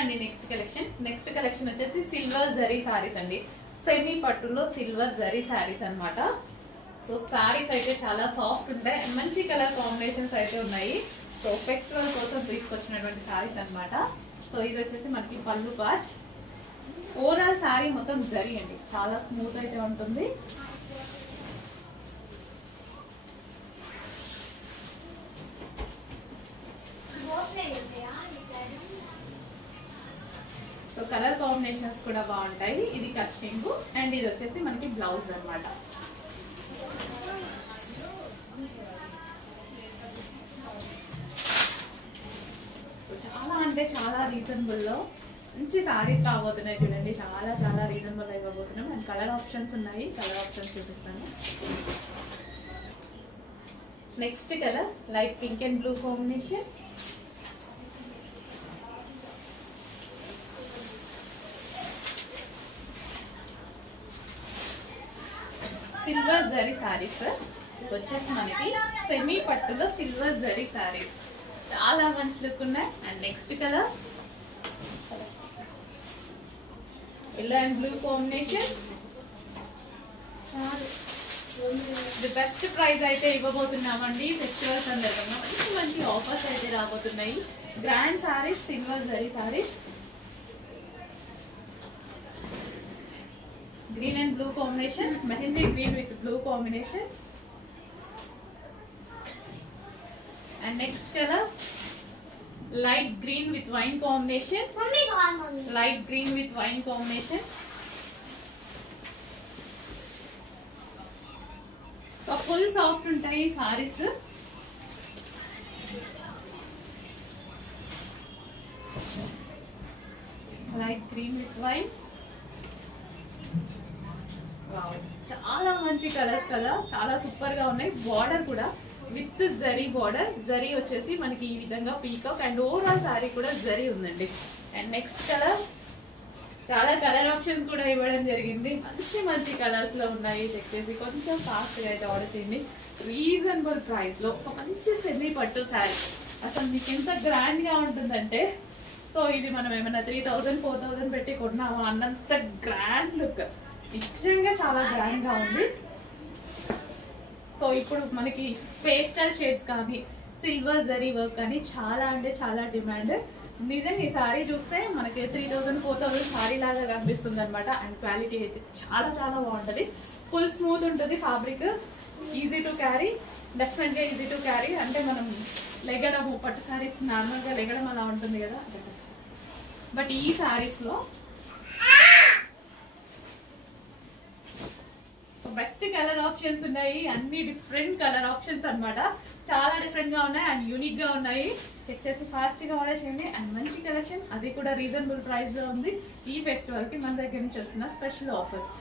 అండి next collection వచ్చేసి silver zari saris అండి. సెమీ పట్టులో సిల్వర్ జరీ సారీస్ అన్నమాట. సో సారీస్ అయితే చాలా సాఫ్ట్ ఉంటాయి అండ్ మంచి కలర్ కాంబినేషన్స్ అయితే ఉన్నాయి. సో ఫెస్టివల్ కోసం తీసుకొచ్చినటువంటి సారీస్ అన్నమాట. సో ఇది వచ్చేసి మనకి పళ్ళు పార్ట్. ఓవరాల్ సారీ మొత్తం జరీ అండి, చాలా స్మూత్ అయితే ఉంటుంది. సో కలర్ కాంబినేషన్స్ కూడా బాగుంటాయి. ఇది కచ్చింగ్ అండ్ ఇది వచ్చేసి మనకి బ్లౌజ్ అన్నమాట. చాలా అంటే చాలా రీజనబుల్ లో మంచి సారీస్ రాబోతున్నాయి చూడండి. చాలా చాలా రీజనబుల్ అయిపోతున్నాం అండ్ కలర్ ఆప్షన్స్ ఉన్నాయి. కలర్ ఆప్షన్స్ చూపిస్తాను. Next colour light pink and blue combination. Silver zari saris వచ్చేసి మనకి సెమీ పట్టులో సిల్వర్ జరీ సారీస్ చాలా మంచి లుక్ ఉన్నాయి. And next colour yellow and blue combination. The best price అయితే ఇవ్వబోతున్నామండి ఫెస్టివల్ సందర్భంగా. మంచి మంచి ఆఫర్స్ అయితే రాబోతున్నాయి. Grand saris, silver zari saris, green and blue combination, mehndi green with blue combination. And next colour light green with wine combination. Light green with wine combination. So full soft ఉంటాయి saris. Light green with wine. చాలా మంచి colours కదా, చాలా super గా ఉన్నాయి. Border కూడా with zari border. Zari వచ్చేసి మనకి ఈ విధంగా పీకాక్ అండ్ ఓవరాల్ సారీ కూడా జరీ ఉందండి. అండ్ నెక్స్ట్ కలర్ చాలా కలర్ ఆప్షన్స్ కూడా ఇవ్వడం జరిగింది. మంచి మంచి కలర్స్ లో ఉన్నాయి. చెక్ చేసి కొంచెం ఫాస్ట్ గా అయితే ఆర్డర్ చేయండి. రీజనబుల్ ప్రైస్ లో ఒక మంచి సెమీ పట్టు సారీ. అసలు మీకు ఎంత గ్రాండ్ గా ఉంటుందంటే, సో ఇది మనం ఏమైనా 3000 4000 పెట్టి కొన్నాము అన్నంత గ్రాండ్ లుక్. నిజంగా చాలా గ్రాండ్ గా ఉంది. సో ఇప్పుడు మనకి పేస్టల్ షేడ్స్ కానీ సిల్వర్ జరీ వర్క్ కానీ చాలా అంటే చాలా డిమాండ్. నిజంగా ఈ సారీ చూస్తే మనకి 3000 4000 సారీ లాగా కనిపిస్తుంది అనమాట. అండ్ క్వాలిటీ అయితే చాలా చాలా బాగుంటుంది. ఫుల్ స్మూత్ ఉంటుంది ఫ్యాబ్రిక్. ఈజీ టు క్యారీ, డెఫినెట్గా ఈజీ టు క్యారీ. అంటే మనం లెగడము, పట్టు సారీస్ నార్మల్గా లెగడం అలా ఉంటుంది కదా, బట్ ఈ సారీస్లో బెస్ట్ కలర్ ఆప్షన్స్ ఉన్నాయి. అన్ని డిఫరెంట్ కలర్ ఆప్షన్స్ అన్నమాట. చాలా డిఫరెంట్ గా ఉన్నాయి అండ్ యూనిక్ గా ఉన్నాయి. చెక్ చేసి ఫాస్ట్ గా ఆర్డర్ చేయండి. అండ్ మంచి కలెక్షన్, అది కూడా రీజనబుల్ ప్రైస్ లో ఉంది. ఈ ఫెస్టివల్ కి మన దగ్గర నుంచి వస్తున్న స్పెషల్ ఆఫర్స్.